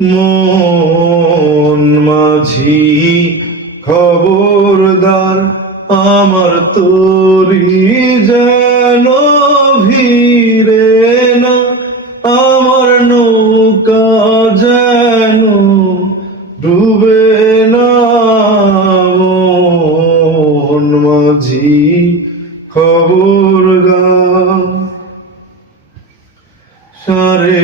মন মাঝি খবরদার আমার তোরি যেন ভিড়ে না, আমার নৌকা যেন ডুবে না। মন মাঝি খবরদার, সাড়ে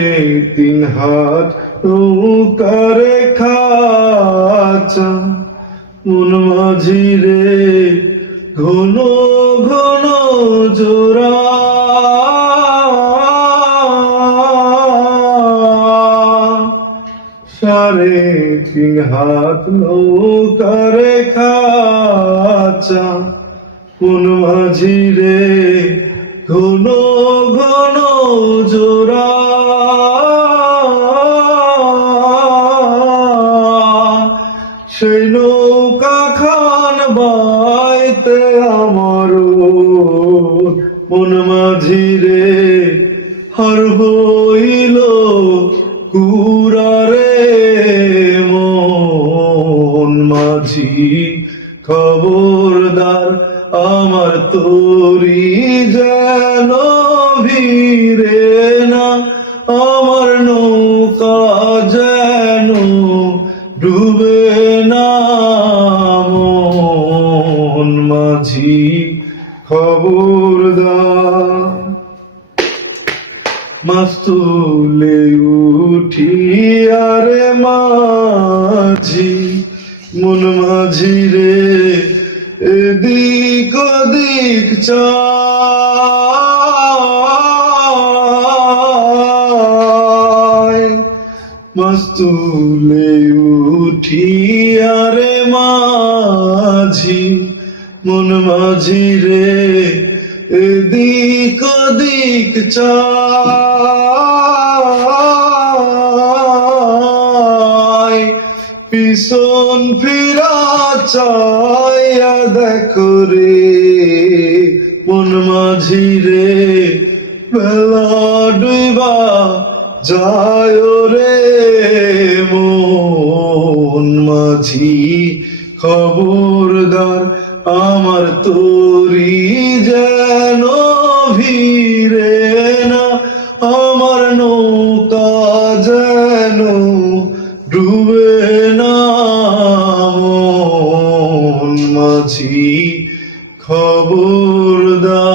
তিন হাত নৌকারে খাচা মন মাঝি রে ঘন ঘন জোড়া সাড়ে তিন হাত নৌকারে খাচা কোন মাঝি রে ঘন ঘন জোড়া মাঝি রে হর হইল কুরারে মন মাঝি খবরদার আমার তোরি যেন ভিড়ে না, আমার নৌকা যেন ডুবে না, মন মাঝি খবরদার। মাস্তুলে উঠি আরে মাঝি, মন মাঝি রে, এদিক ওদিক চাই মাস্তুলে উঠি আরে মাঝি মন মাঝি রে, এদিক ওদিক চাই পিছন ফিরা চাইয়া দেখো রে, মন মাঝি রে, বেলা ডুইবা যায় রে, মন মাঝি খবরদার আমার তোরি যেন ভিড়ে না আমার নৌকা যেন ডুবে না মাঝি খবরদার।